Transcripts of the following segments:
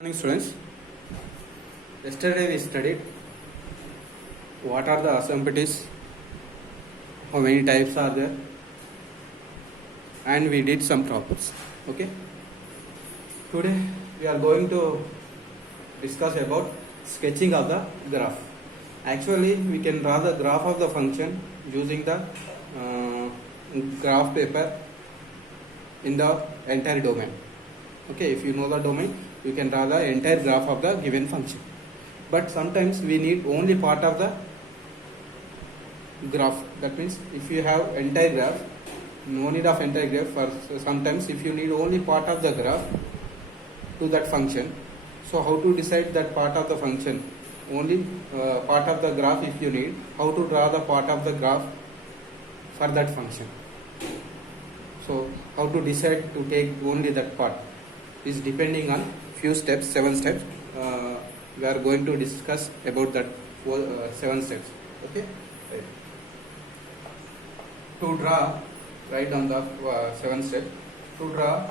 Morning students. Yesterday we studied what are the assemblies, how many types are there, and we did some problems. Okay. Today we are going to discuss about sketching of the graph. Actually, we can draw the graph of the function using the graph paper in the entire domain. Okay, if you know the domain, you can draw the entire graph of the given function. But sometimes we need only part of the graph. That means if you have entire graph, no need of entire graph. For sometimes if you need only part of the graph to that function, so how to decide that part of the function? Only part of the graph if you need, how to draw the part of the graph for that function? So how to decide to take only that part is depending on few steps, 7 steps. We are going to discuss about that 7 steps. Okay. Right. To draw, write down the 7 steps. To draw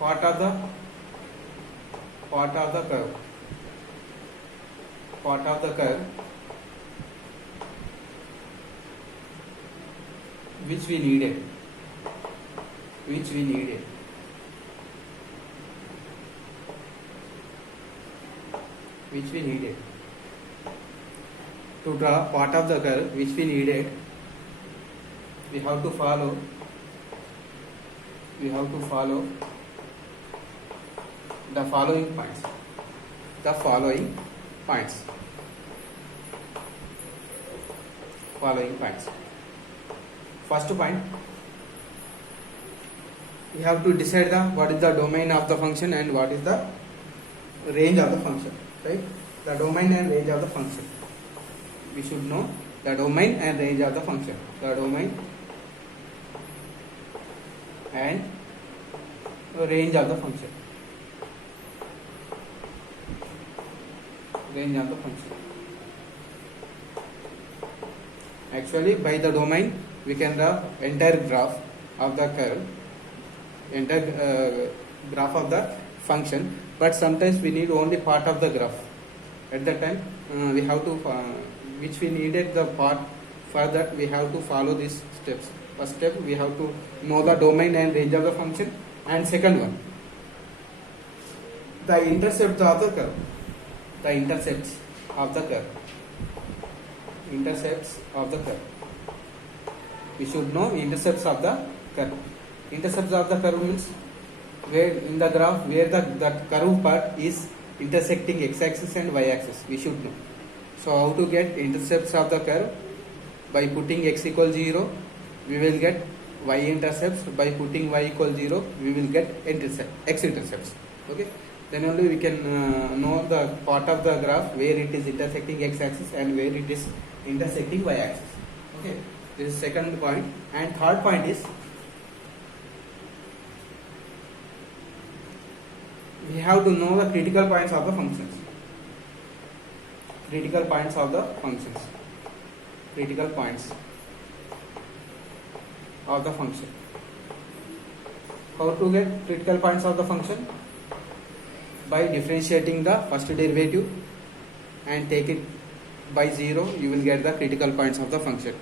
part of the curve, which we needed. To draw part of the curve which we needed, we have to follow the following points. First point, we have to decide what is the domain of the function and what is the range of the function, right? The domain and range of the function. We should know the domain and range of the function. The domain and range of the function. Actually, by the domain, we can draw entire graph of the curve, entire graph of the function, but sometimes we need only part of the graph. At that time, we have to, which we needed the part, for that we have to follow these steps. First step, we have to know the domain and range of the function, and second one, the intercepts of the curve. Intercepts of the curve. We should know intercepts of the curve. Intercepts of the curve means where in the graph where that curve part is intersecting x-axis and y-axis. We should know. So how to get intercepts of the curve? By putting x equals 0, we will get y-intercepts. By putting y equals 0, we will get x-intercepts. Okay. Then only we can know the part of the graph where it is intersecting x-axis and where it is intersecting y-axis. Okay. This is second point. And third point is, we have to know the critical points of the functions. Critical points of the function. How to get critical points of the function? By differentiating the first derivative and take it by 0, you will get the critical points of the function.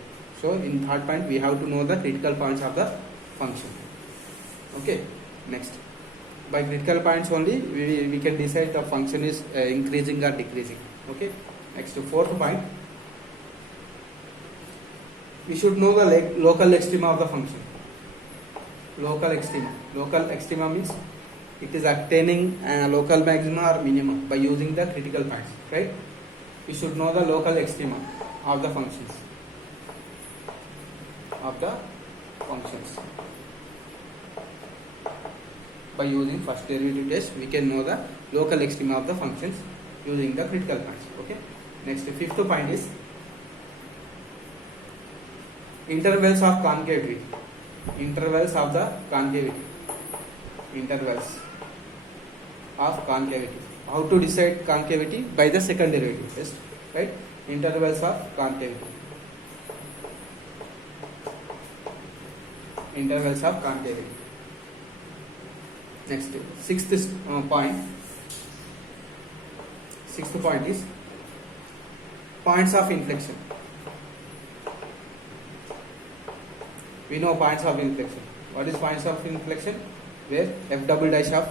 So in third point, we have to know the critical points of the function. Okay. Next, by critical points only we can decide the function is increasing or decreasing. Okay. Next, fourth point, we should know the local extrema of the function. Local extrema means it is attaining local maxima or minimum by using the critical points, right? We should know the local extrema of the functions. By using first derivative test, we can know the local extrema of the functions using the critical points. Okay. Next, fifth point is intervals of concavity. How to decide concavity? By the second derivative test, right? Intervals of concavity. Next, point. Sixth point is points of inflection. We know points of inflection. What is points of inflection? Where f double dash of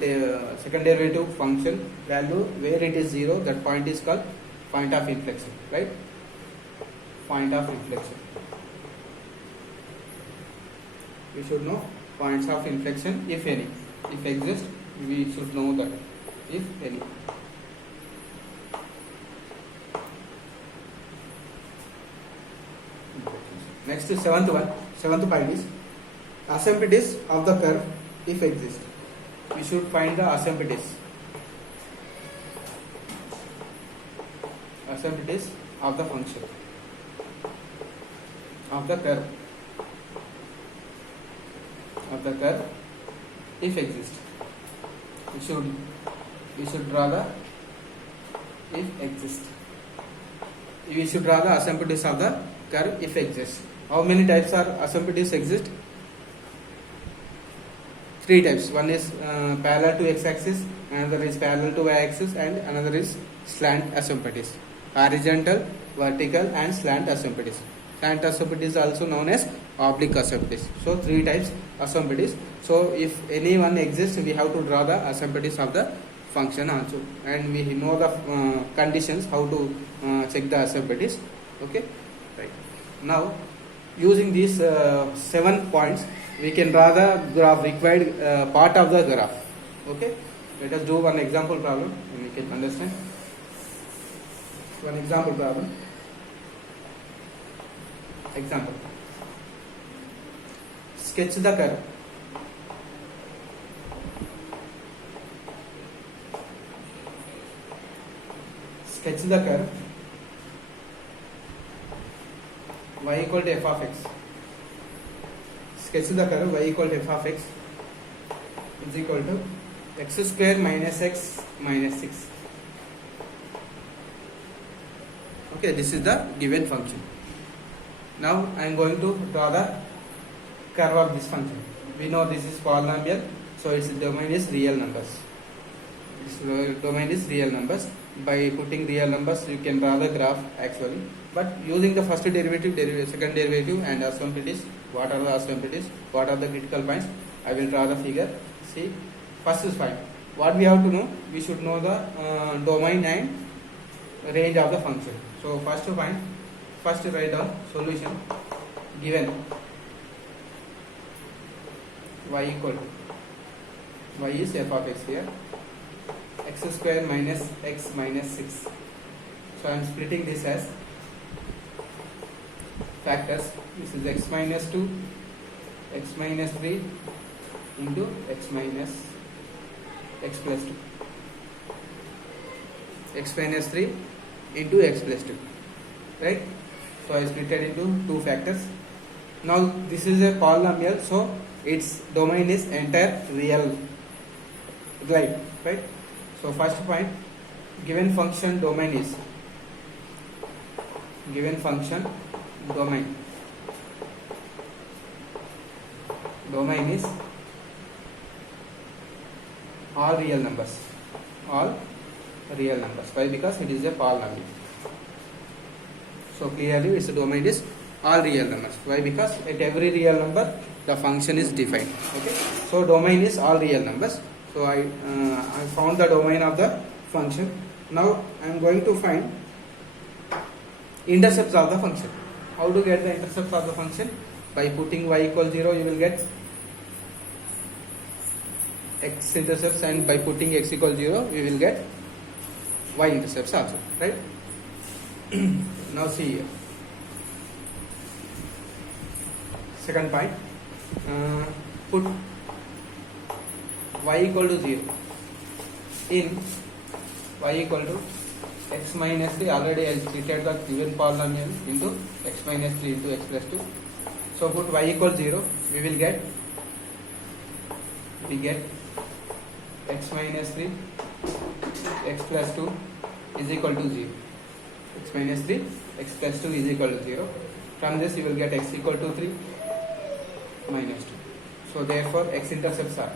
the second derivative function value, where it is 0, that point is called point of inflection, right? Point of inflection. We should know points of inflection, if any. If exist, we should know that, if any. Next is seventh point is asymptotes of the curve if exist. We should find the asymptotes of the function of the curve if exist. We should draw the if exist. We should draw the asymptotes of the curve if exist. How many types are asymptotes exist? 3 types. One is parallel to x-axis, another is parallel to y-axis, and another is slant asymptotes. Horizontal, vertical, and slant asymptotes. Slant asymptotes is also known as oblique asymptotes. So 3 types asymptotes. So if any one exists, we have to draw the asymptotes of the function also, and we know the conditions how to check the asymptotes. Okay, right. Now, using these 7 points, we can draw the graph, required part of the graph. Okay, let us do one example problem and we can understand. One example problem. Example. Sketch the curve. Sketch the curve y equal to f of x. Sketch the curve y equal to f of x is equal to x square minus x minus 6. Okay, this is the given function. Now I am going to draw the curve of this function. We know this is polynomial, so its domain is real numbers. This domain is real numbers. By putting real numbers, you can draw the graph actually. But using the first derivative, second derivative, and asymptotes, what are the asymptotes, what are the critical points, I will draw the figure. See, first is fine. What we have to know, we should know the domain and range of the function. So first write down solution. Given y equal to, y is f of x here, x square minus x minus 6. So I am splitting this as factors. This is x minus 2, x minus 3 into x minus x plus 2. X minus 3 into x plus 2. Right? So I split it into 2 factors. Now this is a polynomial, so its domain is entire real. Right? So first point, given function domain is all real numbers. Why? Because it is a polynomial. So clearly its domain is all real numbers. Why? Because at every real number the function is defined. Okay. So domain is all real numbers. So I found the domain of the function. Now I am going to find intercepts of the function. How to get the intercepts of the function? By putting y equals 0, you will get x intercepts, and by putting x equals 0, we will get y intercepts also. Right? Now see here. Second point. Put y equal to 0 in y equal to x minus 3. Already I treated the given polynomial into x minus 3 into x plus 2. So put y equals 0, we get x minus 3 x plus 2 is equal to 0. X minus 3 x plus 2 is equal to 0. From this you will get x equal to 3 minus 2. So therefore x-intercepts are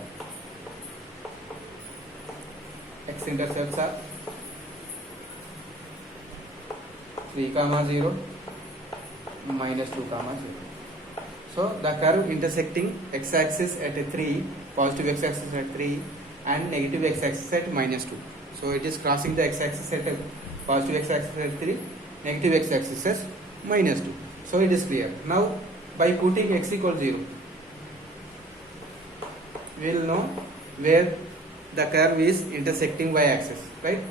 3, 0, minus 2, 0. So the curve intersecting x-axis at 3, positive x-axis at 3 and negative x-axis at minus 2. So it is crossing the x-axis at positive x-axis at 3, negative x-axis at minus 2. So it is clear. Now by putting x equal 0, we will know where the curve is intersecting y-axis, right?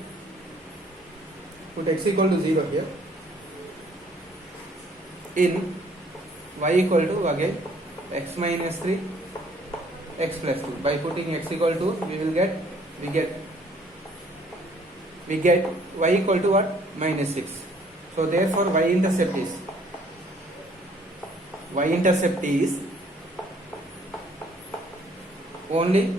Put x equal to 0 here. In y equal to again x minus 3, x plus 2. By putting x equal to, we get y equal to what? Minus 6. So therefore y-intercept is only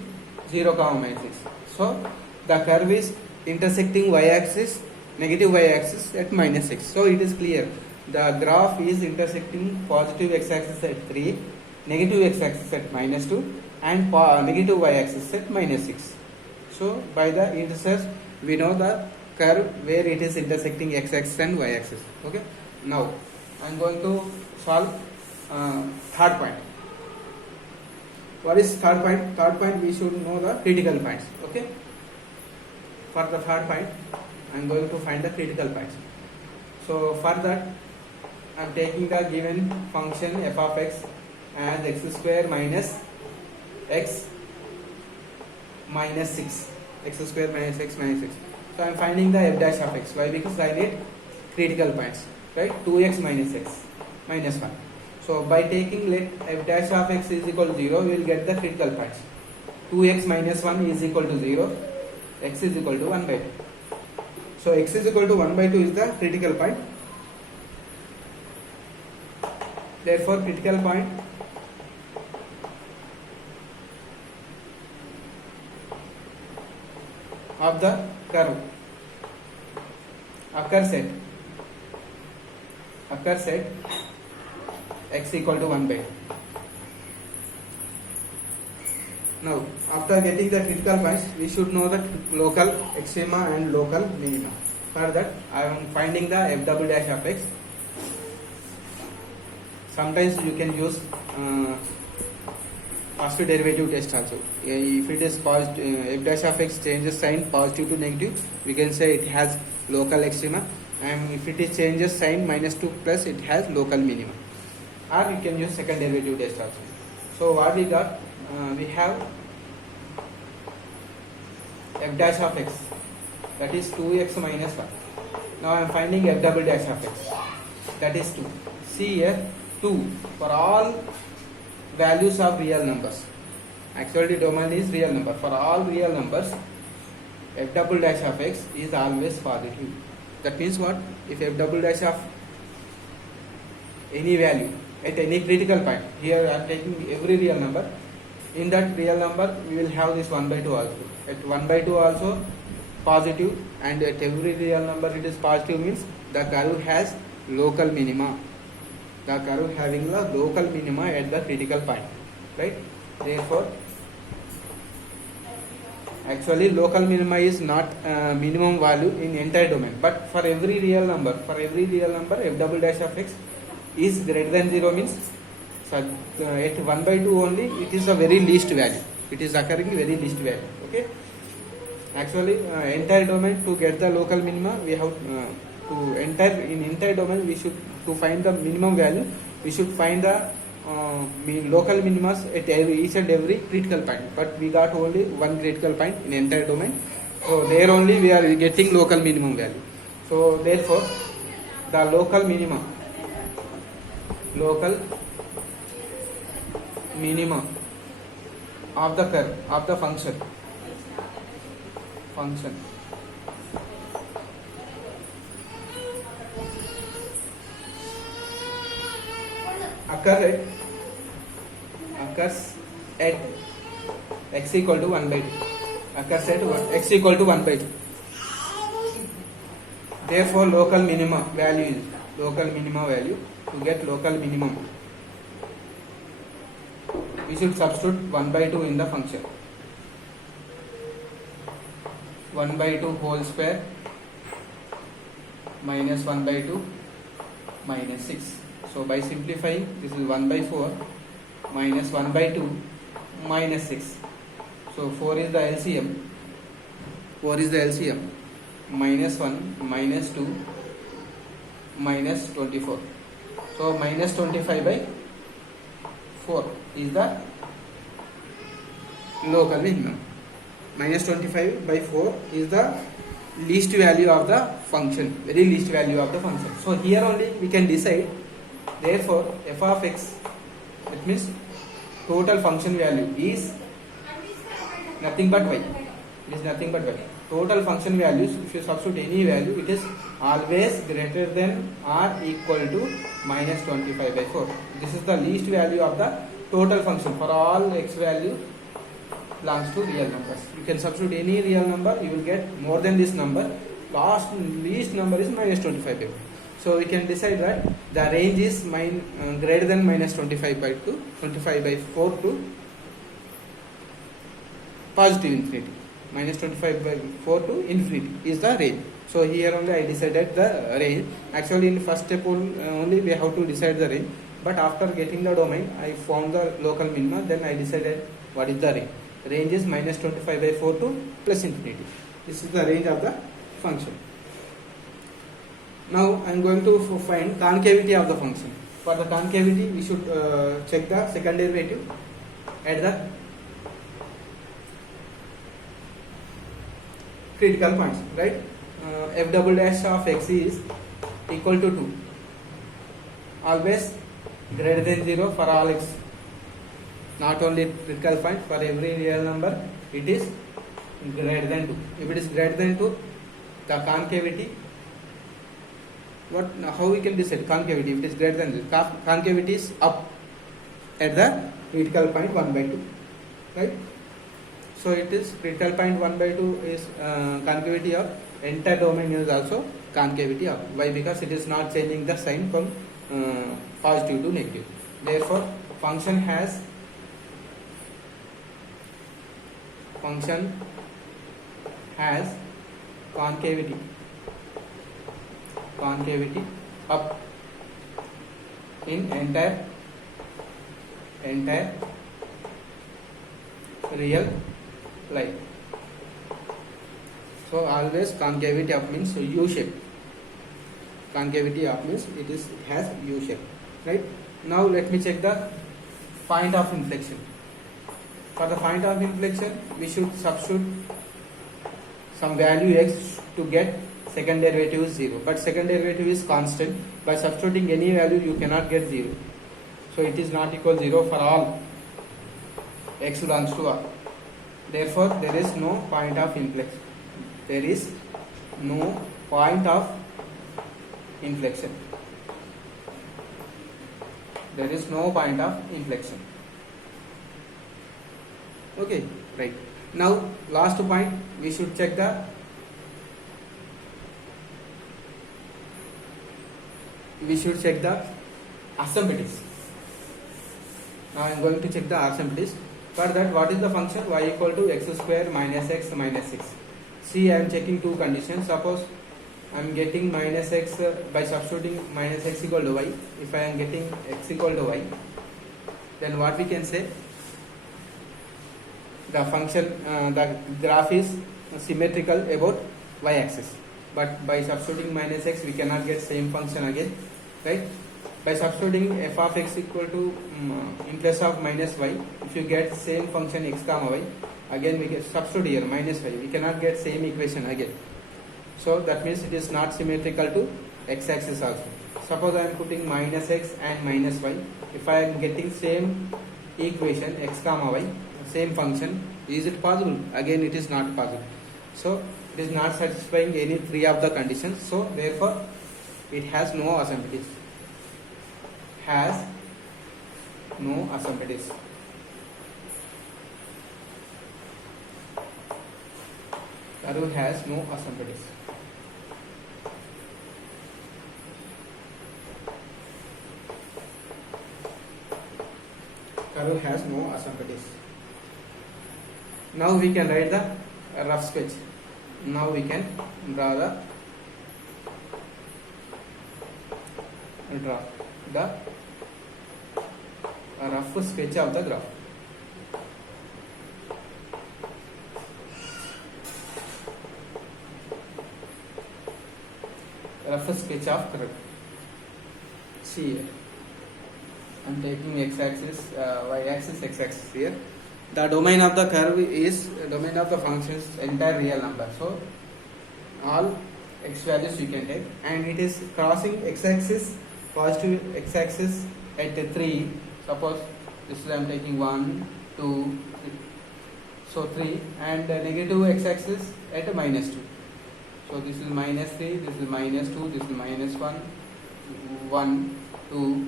0, minus 6. So the curve is intersecting y-axis, negative y-axis at minus 6. So it is clear. The graph is intersecting positive x-axis at 3, negative x-axis at minus 2 and negative y-axis at minus 6. So by the intercept we know the curve where it is intersecting x-axis and y-axis. Okay. Now I am going to solve third point. What is third point? Third point we should know the critical points. Okay. For the third point I am going to find the critical points. So for that I am taking the given function f of x as x square minus x minus 6. X square minus x minus 6. So I am finding the f dash of x. Why? Because I need critical points, right? 2x minus x minus 1. So by taking let f dash of x is equal to 0, we will get the critical points. 2x minus 1 is equal to 0, x is equal to 1 by 2. So x is equal to 1 by 2 is the critical point. Therefore critical point of the curve occurs at x equal to 1 by 2. Now after getting the critical points, we should know the local extrema and local minima. For that I am finding the f double dash of x. Sometimes you can use first derivative test also. If it is positive, f dash of x changes sign positive to negative, we can say it has local extrema, and if it is changes sign minus 2 plus, it has local minima. Or you can use second derivative test also. So what we got? We have f dash of x, that is 2x minus 1. Now I am finding f double dash of x, that is 2. See here, 2 for all values of real numbers. Actually domain is real number. For all real numbers, f double dash of x is always positive. That means what? If f double dash of any value at any critical point, here I am taking every real number. In that real number we will have this 1 by 2 also. At 1 by 2 also positive, and at every real number it is positive, means the curve has local minima. The curve having the local minima at the critical point, right? Therefore actually local minima is not minimum value in entire domain, but for every real number f double dash of x is greater than 0, means at 1 by 2 only it is a very least value. It is occurring very least value. Okay. Actually entire domain, to get the local minima, we have in entire domain we should, to find the minimum value, we should find the local minimas at each and every critical point, but we got only one critical point in entire domain. So there only we are getting local minimum value. So therefore the local minima of the curve, of the function occurs at x equal to 1 by 2. Occurs at x equal to 1 by 2. Therefore local minima value, to get local minimum, we should substitute 1 by 2 in the function. 1 by 2 whole square minus 1 by 2 minus 6. So by simplifying, this is 1 by 4 minus 1 by 2 minus 6. So 4 is the LCM. 4 is the LCM. Minus 1 minus 2 minus 24. So minus 25 by 4 is the local minimum. Minus 25 by 4 is the least value of the function, very least value of the function. So here only we can decide. Therefore f of x, it means total function value is nothing but y. It is nothing but y. Total function values, if you substitute any value, it is always greater than or equal to minus 25 by 4. This is the least value of the total function. For all x value belongs to real numbers. You can substitute any real number, you will get more than this number. Least number is minus 25 by 4. So we can decide that the range is greater than minus 25 by 4 to positive infinity. Minus 25 by 4 to infinity is the range. So here only I decided the range. Actually in first step only we have to decide the range. But after getting the domain, I found the local minima. Then I decided what is the range. Range is minus 25 by 4 to plus infinity. This is the range of the function. Now I am going to find concavity of the function. For the concavity, we should check the second derivative at the critical points, right? F double dash of x is equal to 2. Always greater than 0 for all x. Not only critical point, for every real number it is greater than 2. If it is greater than 2, the concavity, how we can decide concavity? If it is greater than 0, concavity is up at the critical point 1 by 2, right? So it is critical point 1 by 2 is concavity of entire domain is also concavity of. Why? Because it is not changing the sign from positive to negative. Therefore, function has concavity up in entire real life. So always concavity up means U shape. Concavity up means it has U shape, right? Now let me check the point of inflection. For the point of inflection, we should substitute some value x to get second derivative is 0. But second derivative is constant. By substituting any value, you cannot get 0. So it is not equal 0 for all x belongs to R. Therefore, there is no point of inflection. There is no point of inflection. There is no point of inflection. Okay, right. Now, last point, we should check the asymptotes. Now I am going to check the asymptotes. For that, what is the function? Y equal to x square minus x minus 6. See, I am checking two conditions. Suppose I am getting minus x by substituting minus x equal to y. If I am getting x equal to y, then what we can say? The function, the graph is symmetrical about y axis. But by substituting minus x, we cannot get same function again, right? By substituting f of x equal to in place of minus y, if you get same function x comma y, again we get substitute here minus y, we cannot get same equation again. So that means it is not symmetrical to x axis also. Suppose I am putting minus x and minus y. If I am getting same equation x comma y, same function, is it possible? Again it is not possible. So it is not satisfying any three of the conditions. So therefore it has no asymptotes. Has no asymptotes. Curve has no asymptotes. curve has no asymptotes. Now we can write the rough sketch. Now we can draw the rough sketch of the graph. Rough sketch of curve. See here. I am taking x-axis, y-axis, x-axis here. The domain of the curve is domain of the function's entire real number. So all x values you can take, and it is crossing x-axis, positive x-axis at 3. Suppose this is I am taking 1, 2, 3. So 3, and negative x-axis at -2. So this is -3, this is -2, this is -1, 1, 2,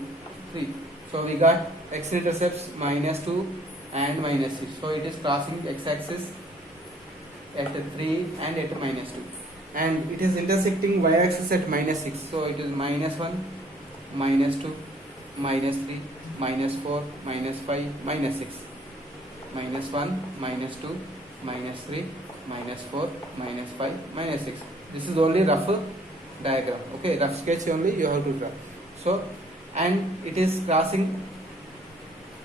3. So we got x-intercepts -2 and -6. So it is crossing x-axis at 3 and at -2. And it is intersecting y-axis at -6. So it is -1, -2, -3, -4, -5, -6. -1, -2, -3, -4, -5, -6. This is only rough diagram. Okay, rough sketch only you have to draw. So, and it is crossing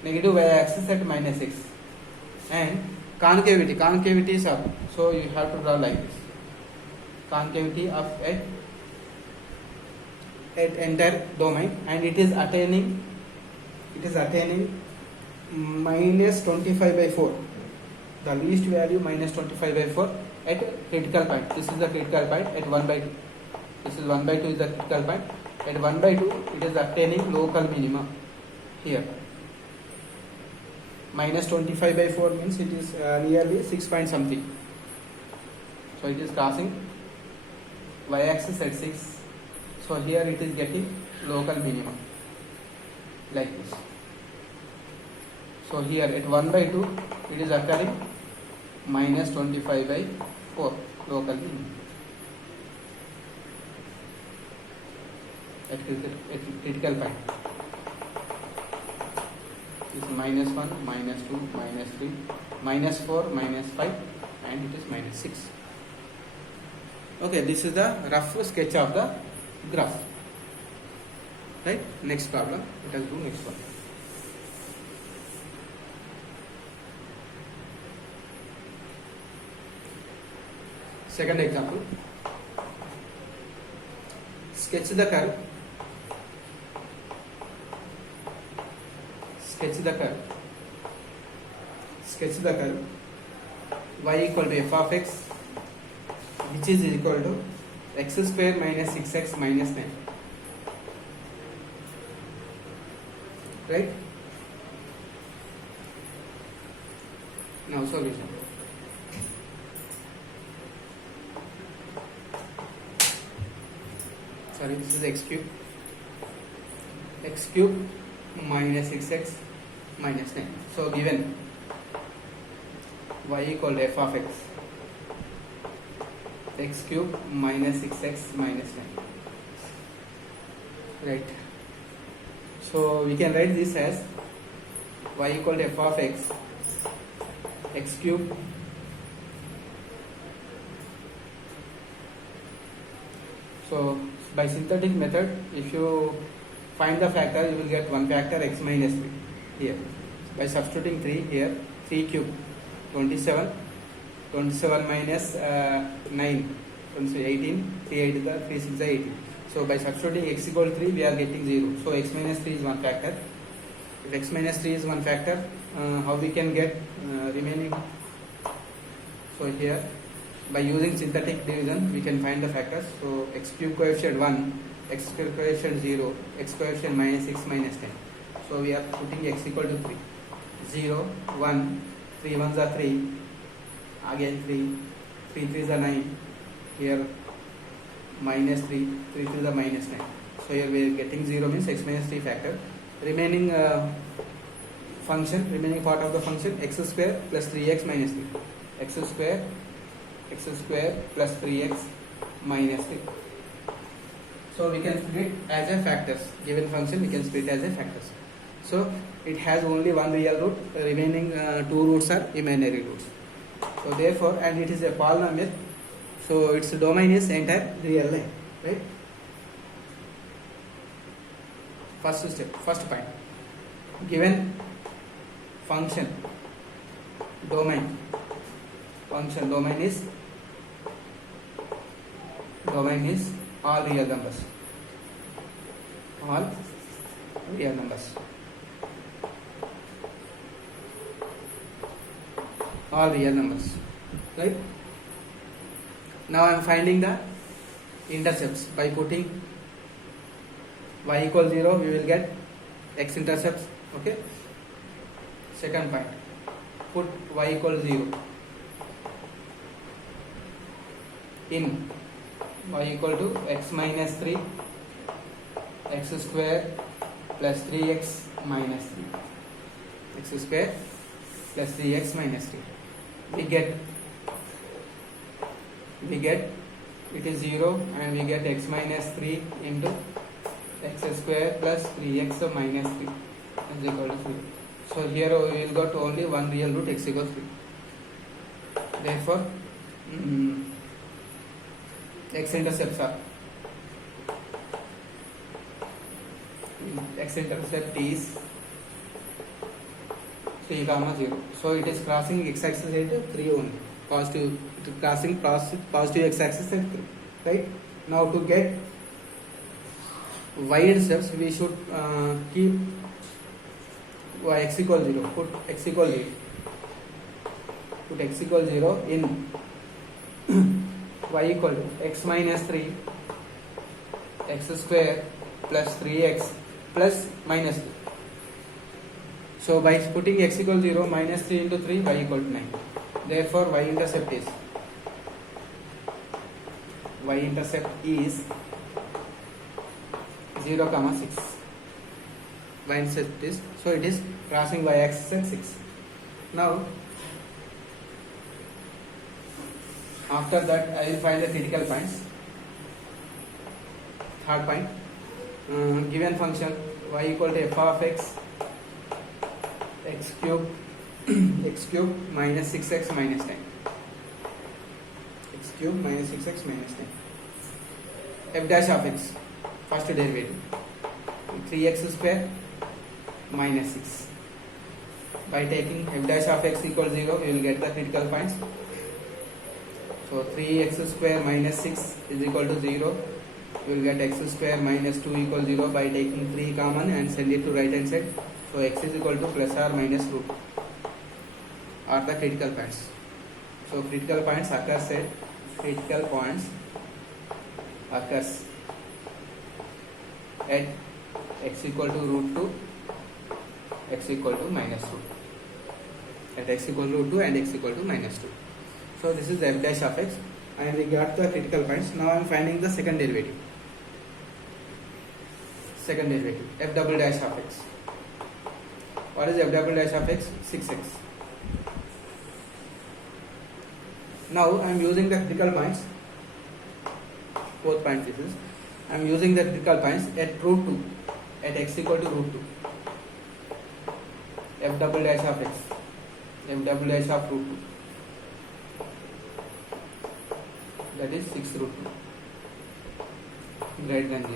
negative y-axis at -6, and concavity is up. So you have to draw like this. Concavity up at entire domain, and it is attaining -25/4. The least value -25/4 at critical point. This is the critical point at 1/2. This is 1/2 is the critical point. At 1/2 it is attaining local minimum here. -25/4 means it is nearly 6 point something. So it is crossing y-axis at 6. So here it is getting local minimum like this. So here at 1/2 it is occurring -25/4 local minimum at critical point. This is -1, -2, -3, -4, -5, and it is -6. Okay, this is the rough sketch of the graph. Right? Next problem. Let us do next one. Second example. Sketch the curve. Sketch the curve y equal to f of x, which is equal to x square minus 6x minus 9. Right? Now solution. Sorry, this is x cube. X cube minus 6x minus 9. So given y equal to f of x cube minus 6x minus 9. Right. So we can write this as y equal to f of x cube so by synthetic method, if you find the factor, you will get one factor x minus 3 here. By substituting 3 here, 3 cube 27, 27 minus 9, 18, 3 8 is the 3 6 is 18. So by substituting x equal to 3, we are getting 0. So x minus 3 is one factor. If x minus 3 is one factor, how we can get remaining? So here, by using synthetic division, we can find the factors. So x cube coefficient 1, x square coefficient 0, x coefficient minus 6 minus 10. So we are putting x equal to 3. 0, 1, 3 ones are 3, again 3, 3 3s are 9, here minus 3, 3 3s are minus 9. So here we are getting 0 means x minus 3 factor. Remaining function, remaining part of the function, x square plus 3x minus 3. x square plus 3x minus 3. So we can split as a factors. Given function we can split as a factors. So it has only one real root, remaining two roots are imaginary roots. So therefore, and it is a polynomial, so its domain is entire real line, right? First step, first point, given function domain is all real numbers, right? Now I am finding the intercepts by putting y equals 0, we will get x intercepts. Okay. Second point, put y equals 0 in y equal to x minus 3 x square plus 3x minus 3, x square plus 3x minus 3. We get it is 0, and we get x minus 3 into x square plus 3x minus 3 is equal to 0. So here we will got only one real root, x equals 3. Therefore x intercepts are, x intercept is 3, 0. So it is crossing x axis at 3 only. Positive, it is crossing positive x axis at 3. Right? Now to get y intercepts, we should keep x equals 0. Put x equals 0. Put x equals 0 in y equal to x minus 3 x square plus 3x plus minus 2. So by putting x equals 0, minus 3 into 3, y equal to 9. Therefore y intercept is 0, 6. Y intercept is, so it is crossing y axis at 6. Now after that I will find the critical points. Third point, given function y equal to f of x cube minus 6x minus 10, x cube minus 6x minus 10, f dash of x, first derivative, 3x square minus 6. By taking f dash of x equals 0, we will get the critical points. So 3x square minus 6 is equal to 0. We will get x square minus 2 equals 0 by taking 3 common and send it to right hand side. So x is equal to plus or minus root are the critical points. So critical points occurs at x equal to root 2, x equal to minus 2. At x equal to root 2 and x equal to minus 2. So this is the f dash of x, and we got the critical points. Now I am finding the second derivative. F double dash of x. What is f double dash of x? 6x. Now I am using the critical points. Both points this is. I am using the critical points at root 2, at x equal to root 2. F double dash of x, f double dash of root 2. That is 6 root 2 greater than 0.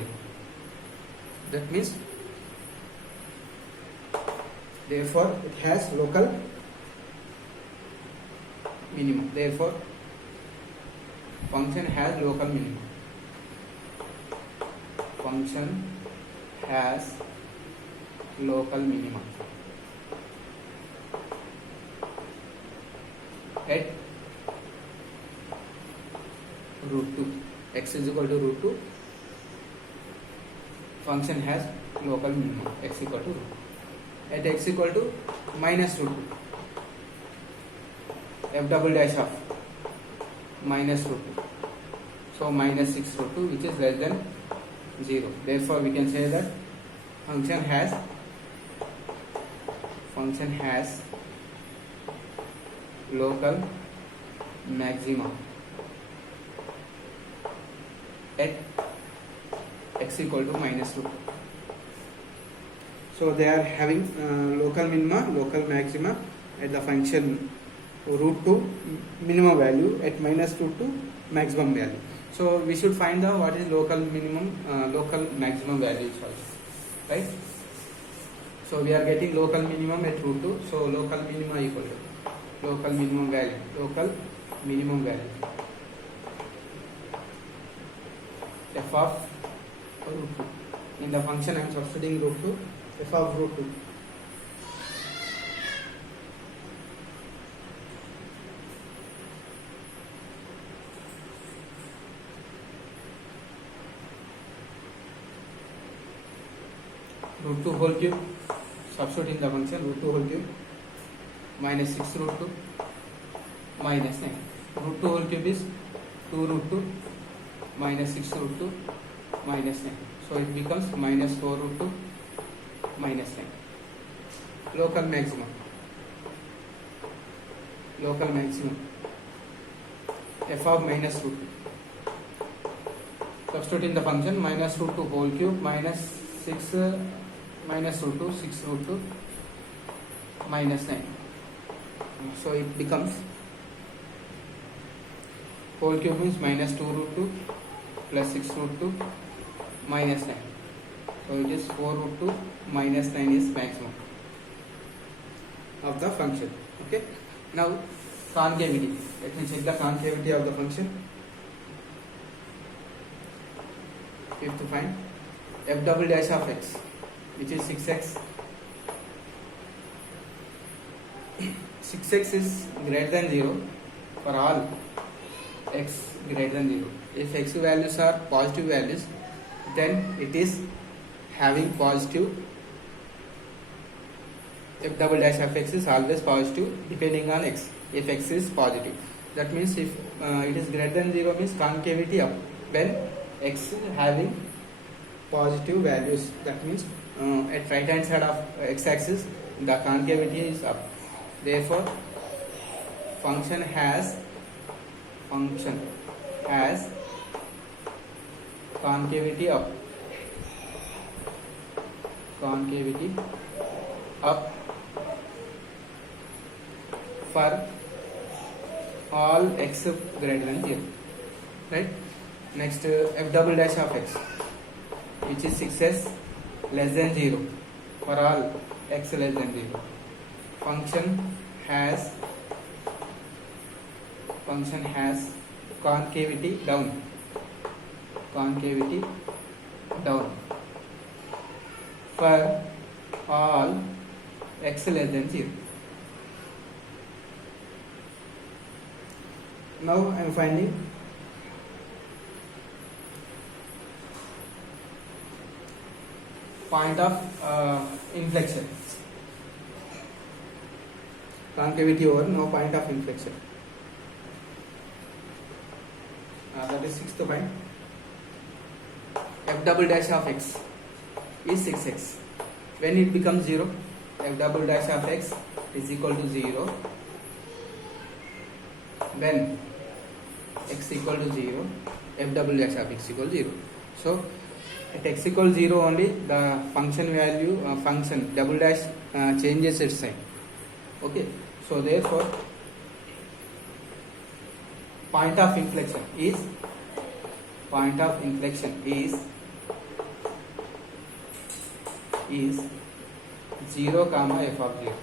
That means, therefore it has local minimum. Therefore function has local minimum. Function has local minimum at root 2. X is equal to root 2. Function has local minimum, x equal to root 2. At x equal to minus root 2, f double dash of minus root 2. So minus 6 root 2, which is less than 0. Therefore we can say that function has local maximum at x equal to minus 2. So So they are having local minima, local maxima at the function root 2 minimum value at minus root 2 maximum value. So we should find the what is local minimum, local maximum values also, right? So we are getting local minimum at root 2. So local minima equal to local minimum value, local minimum value f of root 2. In the function I am substituting root 2, f of root 2. Root 2 whole cube, substitute in the function root 2 whole cube minus 6 root 2 minus 9. Root 2 whole cube is 2 root 2 minus 6 root 2 minus 9. So it becomes minus 4 root 2 minus 9. Local maximum. Local maximum f of minus root 2. Substitute in the function minus root 2 whole cube minus 6 minus root 2, 6 root 2 minus 9. So it becomes whole cube means minus 2 root 2 plus 6 root 2 minus 9. So it is 4 root 2 minus 9 is maximum of the function. Okay. Now concavity. Let me check the concavity of the function. We have to find f double dash of x, which is 6x. 6x is greater than 0 for all x greater than 0. If x values are positive values, then it is having positive. F double dash of x is always positive depending on x. If x is positive, that means if it is greater than 0 means concavity up. When x is having positive values, that means at right hand side of x axis the concavity is up. Therefore function has concavity up, for all x greater than 0, right? Next f double dash of x, which is 6s less than 0 for all x less than 0. Function has concavity down for all x less than 0. Now I am finding point of inflection. Concavity over no point of inflection. That is sixth point. F double dash of x is 6x. When it becomes 0, f double dash of x is equal to 0. When x equal to 0, f double dash of x equal to 0. So at x equal to 0 only the function value, function double dash changes its sign. Okay. So therefore point of inflection is 0 comma f of 0.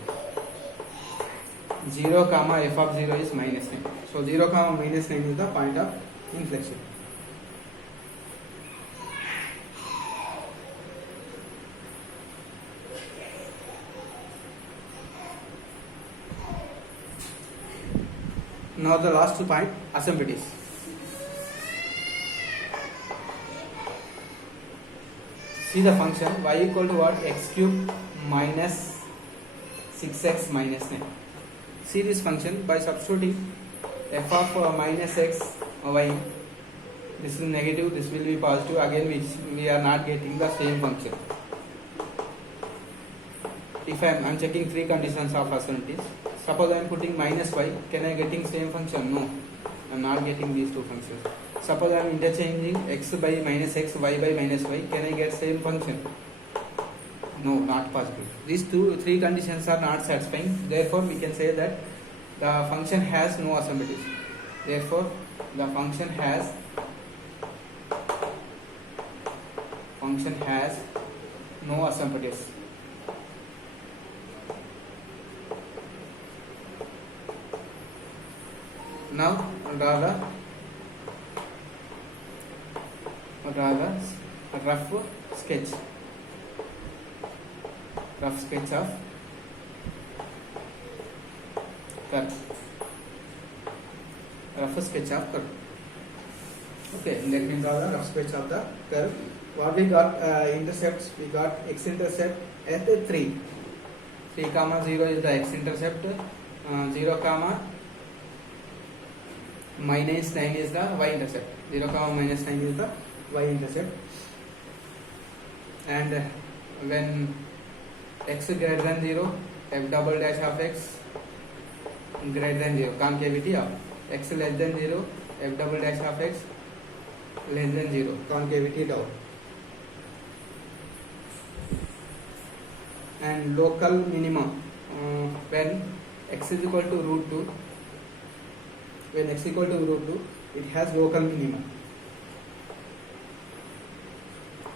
0 comma f of 0 is minus 9. So 0 comma minus 9 is the point of inflection. Now the last point, assemblies. See the function y equal to what? X cube minus 6x minus 9. See this function by substituting f of minus x y. This is negative, this will be positive. Again we are not getting the same function. If I am checking three conditions of assemblies. Suppose I am putting minus y, can I getting same function? No, I am not getting these two functions. Suppose I am interchanging x by minus x, y by minus y, can I get same function? No, not possible. These three conditions are not satisfying. Therefore, we can say that the function has no asymptotes. Therefore, the function has no asymptotes. Now, draw the rough sketch of curve. Okay, let me draw the rough sketch of the curve. What we got intercepts? We got x-intercept at 3, 0 is the x-intercept, 0, minus 9 is the y-intercept. 0, minus 9 is the y-intercept. And when x greater than 0, f double dash of x greater than 0, concavity of x less than 0, f double dash of x less than 0, concavity down. And local minima when x is equal to root 2, it has local minima.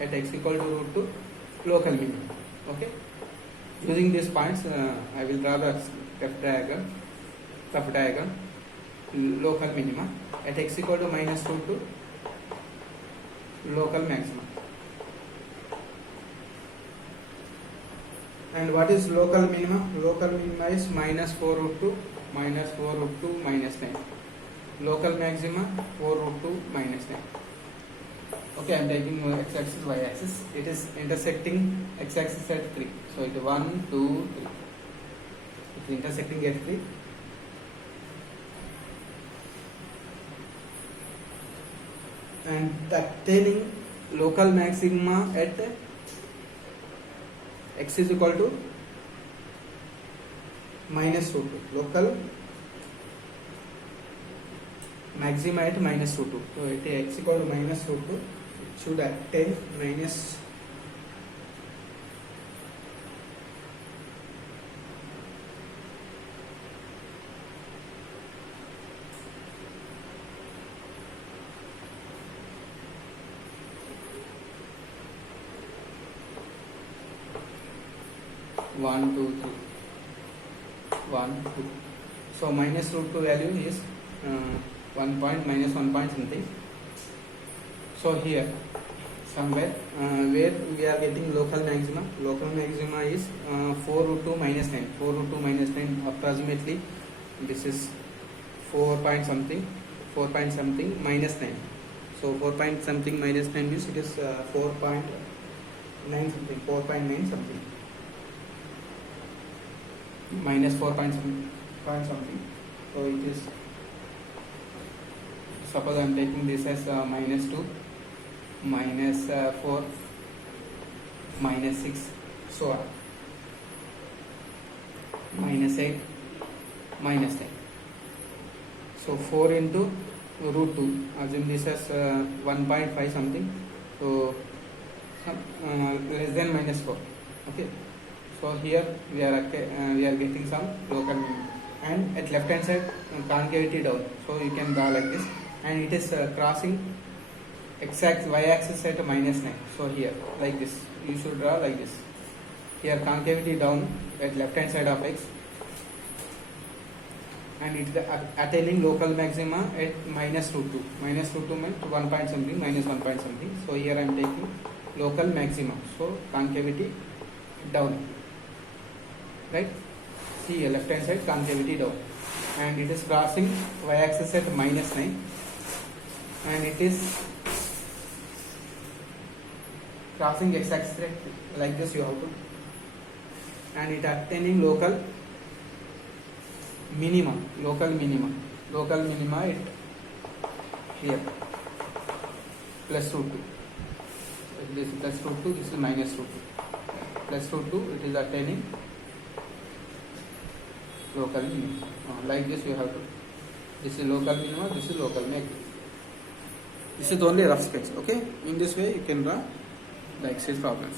At x equal to root 2, local minima. Okay. Using these points, I will draw the curve diagram. Local minima at x equal to minus root 2, local maxima. And what is local minima? Local minima is minus 4 root 2, minus 9. Local maxima 4 root 2 minus 9. Okay, I am taking x-axis, y-axis. It is intersecting x-axis at 3. So it is 1, 2, 3. It is intersecting at 3. And obtaining local maxima at x is equal to minus root 2. Local maxima at minus root 2. So it is x equal to minus root 2. It should attain minus 1, 2, 3. 1, 2. So minus root 2 value is 1 point minus 1 point something. So here somewhere where we are getting local maxima is 4 root 2 minus 9. 4 root 2 minus 9 approximately this is 4 point something minus 9. So 4 point something minus 9 means it is 4.9 something. Minus 4 point something. So it is, suppose I am taking this as minus 2, minus 4, minus 6, so on. Minus 8, minus 10. So 4 into root 2. Assume this as 1.5 something. So less than minus 4. Okay. So here we are getting some local minimum, and at left hand side concavity down. So you can draw like this, and it is crossing x-axis, y-axis at minus 9. So here like this you should draw like this. Here concavity down at left hand side of x, and it is attaining local maxima at minus root 2. Minus root 2 means 1 point something minus 1 point something. So here I am taking local maxima. So concavity down. Right? See left hand side concavity down, and it is crossing y-axis at minus 9, and it is crossing x-axis like this. You have to, and it attaining local minima it here plus root 2. This is plus root 2, this is minus root 2. Plus root 2, it is attaining local minima. Like this you have to. This is local minima, this is local maximum. This is only rough sketch. Okay, in this way you can draw the exercise problems.